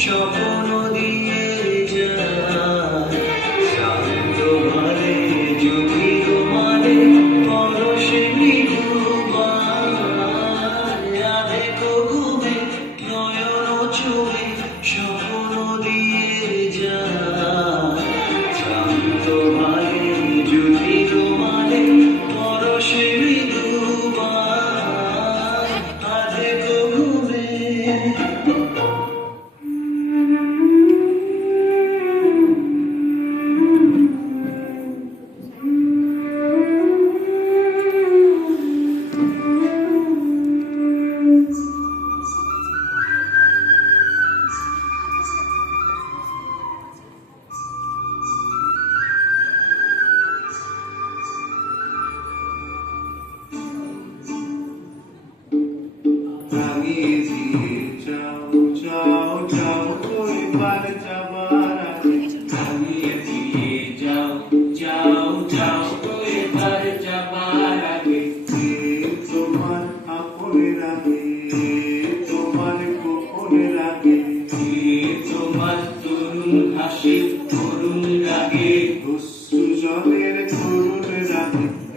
স্বপ্ন দিয়ে যায় শান্ত ভালে যদি মানে পরশে মৃদুবাদে ঘুমে নয়ন চুমে স্বপ্ন দিয়ে যায় শান্ত ভালে যদি মানে পরশে মৃদুবাদে ঘুমে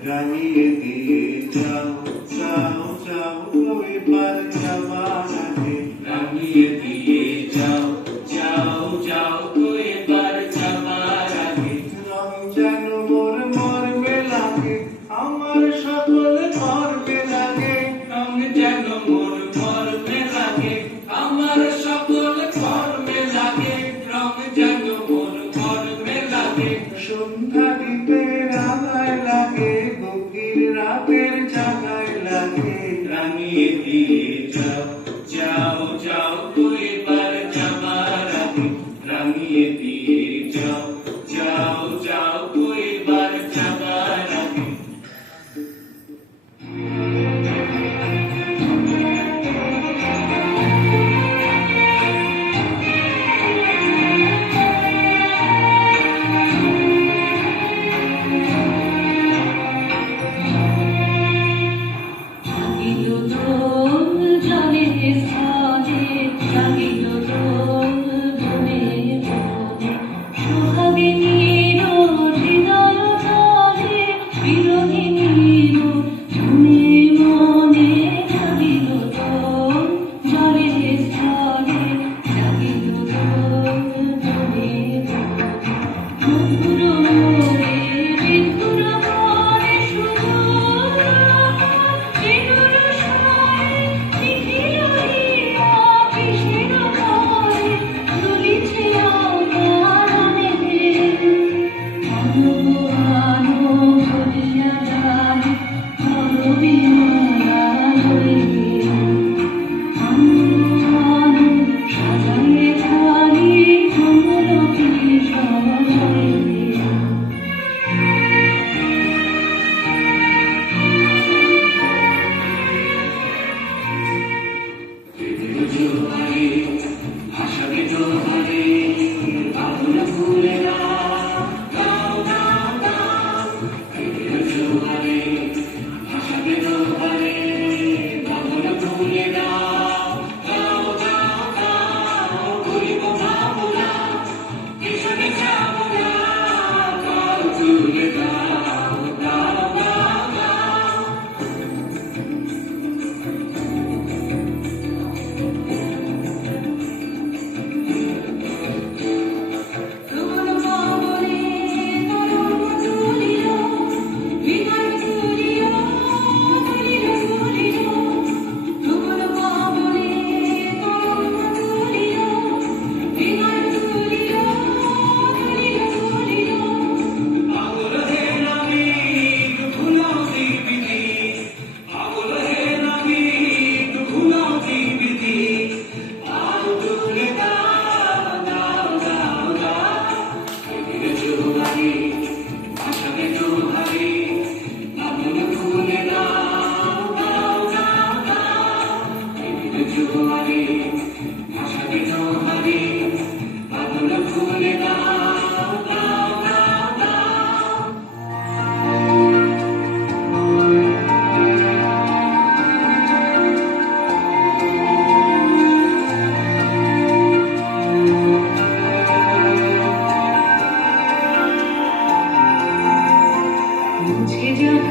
রাঙিয়ে দিয়ে যাও যাও যাও এবার যাবার আগে রাঙিয়ে দিয়ে যাও যাও যাও এবার যাবার আগে রং যেন মোর মরবে লাগে আমার সকল মরবে লাগে রং যেন মোর মরবে লাগে আমার সকল মরবে লাগে রং যেন মোর মরবে লাগে সন্ধ্যা দিতে রাগায় লাগে রাতের জাগায় লাগে রাঙিয়ে দিয়ে যাও যাও যাও এবার যাবার আগে রাঙিয়ে দিয়ে যাও যাও যাও এবার যাবার আগে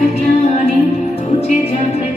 ग्लानि तुझे जग